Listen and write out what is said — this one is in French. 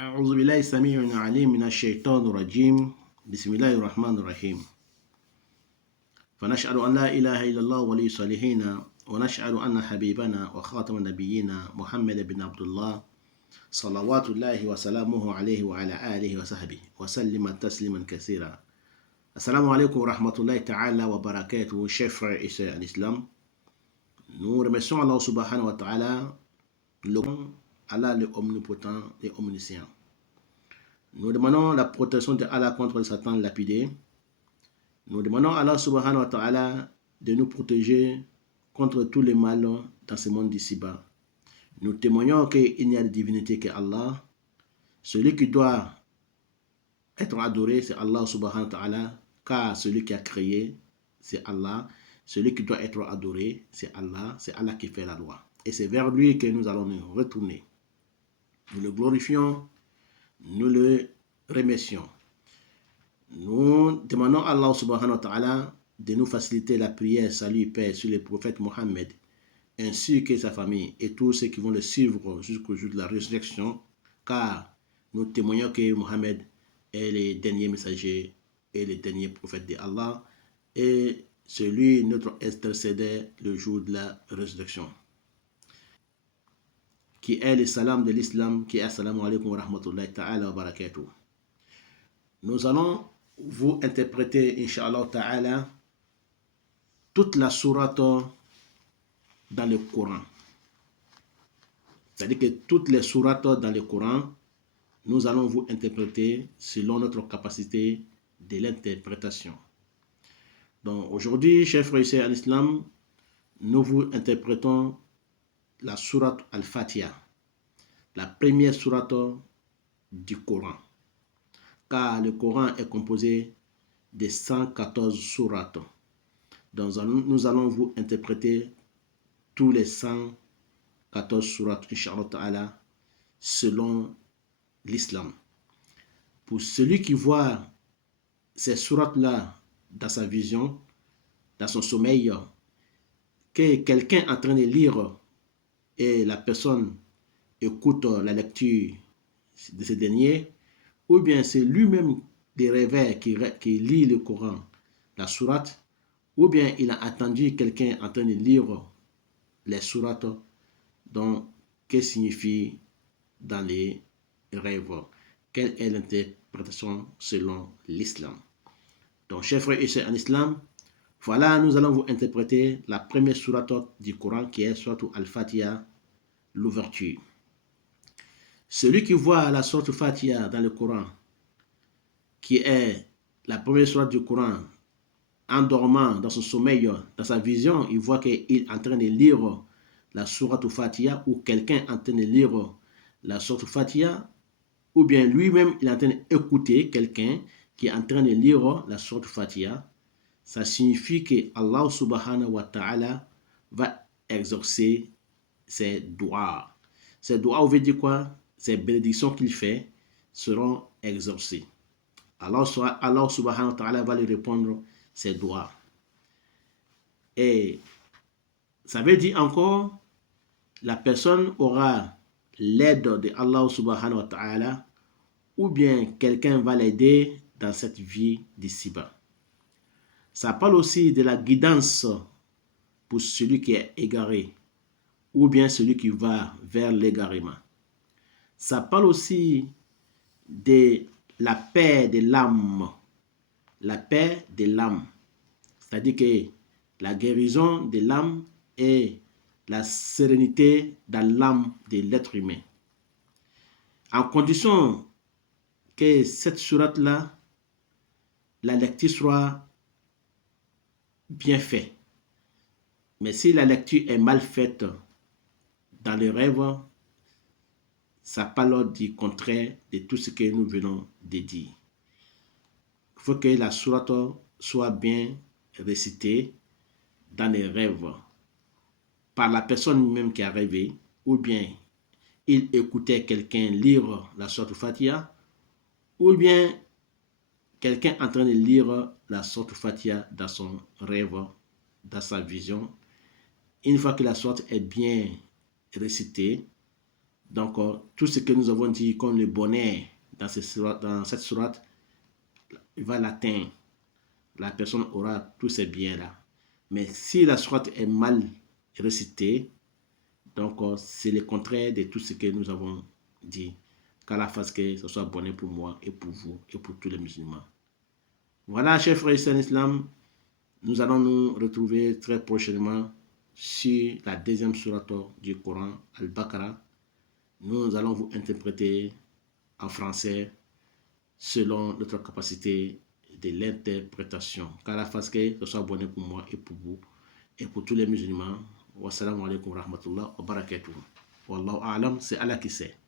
أعوذ بالله السميع العليم من الشيطان الرجيم بسم الله الرحمن الرحيم فنشهد أن لا إله إلا الله ولي الصالحين ونشهد أن حبيبنا وخاتم نبينا محمد بن عبد الله صلوات الله وسلامه عليه وعلى آله وصحبه وسلم تسليما كثيرا. السلام عليكم ورحمة الله تعالى وبركاته. Chers frères et sœurs en islam, nous remercions Allah subhanahu wa ta'ala, Allah le omnipotent et omniscient. Nous demandons la protection de Allah contre le Satan lapidé. Nous demandons à Allah subhanahu wa ta'ala de nous protéger contre tous les mal dans ce monde d'ici-bas. Nous témoignons qu'il n'y a de divinité qu'Allah. Celui qui doit être adoré, c'est Allah subhanahu wa ta'ala, car celui qui a créé, c'est Allah. Celui qui doit être adoré, c'est Allah qui fait la loi. Et c'est vers lui que nous allons nous retourner. Nous le glorifions, nous le remercions. Nous demandons à Allah subhanahu wa ta'ala de nous faciliter la prière, salut et paix sur le prophète Mohammed, ainsi que sa famille et tous ceux qui vont le suivre jusqu'au jour de la résurrection, car nous témoignons que Mohammed est le dernier messager et le dernier prophète d'Allah et celui notre intercédé le jour de la résurrection, qui est le salam de l'islam, qui est assalamu alaikum wa rahmatullahi ta'ala wa barakatuh. Nous allons vous interpréter, Inch'Allah ta'ala, toute la sourate dans le Coran. C'est-à-dire que toutes les sourates dans le Coran, nous allons vous interpréter selon notre capacité de l'interprétation. Donc aujourd'hui, chers frères et sœurs en islam, nous vous interprétons la sourate Al-Fatiha, la première sourate du Coran. Car le Coran est composé de 114 sourates. Donc nous allons vous interpréter tous les 114 sourates, Inch'Allah ta'ala, selon l'islam. Pour celui qui voit ces sourates-là dans sa vision, dans son sommeil, que quelqu'un est en train de lire et la personne écoute la lecture de ce dernier, ou bien c'est lui-même des rêves qui lit le Coran, la sourate, ou bien il a entendu quelqu'un en train de lire les sourates, donc qu'est-ce que signifie dans les rêves, quelle est l'interprétation selon l'islam. Donc chers frères et sœurs en islam, voilà, nous allons vous interpréter la première sourate du Coran qui est sourate Al-Fatiha, l'ouverture. Celui qui voit la sourate Fatiha dans le Coran, qui est la première sourate du Coran, en dormant dans son sommeil, dans sa vision, il voit qu'il est en train de lire la sourate Fatiha, ou quelqu'un est en train de lire la sourate Fatiha, ou bien lui-même il est en train d'écouter quelqu'un qui est en train de lire la sourate Fatiha. Ça signifie que Allah subhanahu wa ta'ala va exaucer ses doigts. Ces doigts veut dire quoi? Ces bénédictions qu'il fait seront exaucées. Allah subhanahu wa ta'ala va lui répondre ses doigts. Et ça veut dire encore, la personne aura l'aide de Allah subhanahu wa ta'ala, ou bien quelqu'un va l'aider dans cette vie d'ici-bas. Ça parle aussi de la guidance pour celui qui est égaré, ou bien celui qui va vers l'égarement. Ça parle aussi de la paix de l'âme. La paix de l'âme. C'est-à-dire que la guérison de l'âme et la sérénité dans l'âme de l'être humain. En condition que cette sourate-là, la lecture soit bien faite. Mais si la lecture est mal faite dans le rêve, ça parle du contraire de tout ce que nous venons de dire. Il faut que la sourate soit bien récitée dans les rêves par la personne même qui a rêvé, ou bien il écoutait quelqu'un lire la sourate Fatiha, ou bien quelqu'un en train de lire la sourate Fatiha dans son rêve, dans sa vision. Une fois que la sourate est bien récitée, Donc, tout ce que nous avons dit comme le bonheur dans cette sourate, il va l'atteindre. La personne aura tous ces biens-là. Mais si la sourate est mal récitée, donc c'est le contraire de tout ce que nous avons dit. Qu'Allah fasse que ce soit bonheur pour moi et pour vous et pour tous les musulmans. Voilà, chers frères et sœurs en islam, nous allons nous retrouver très prochainement sur la deuxième sourate du Coran, Al-Baqarah. Nous allons vous interpréter en français selon notre capacité de l'interprétation. Qu'Allah fasse que ce soit bonheur pour moi et pour vous et pour tous les musulmans. Wassalamu alaikum wa rahmatullah wa barakatuh. Wallahu a'lam, c'est Allah qui sait.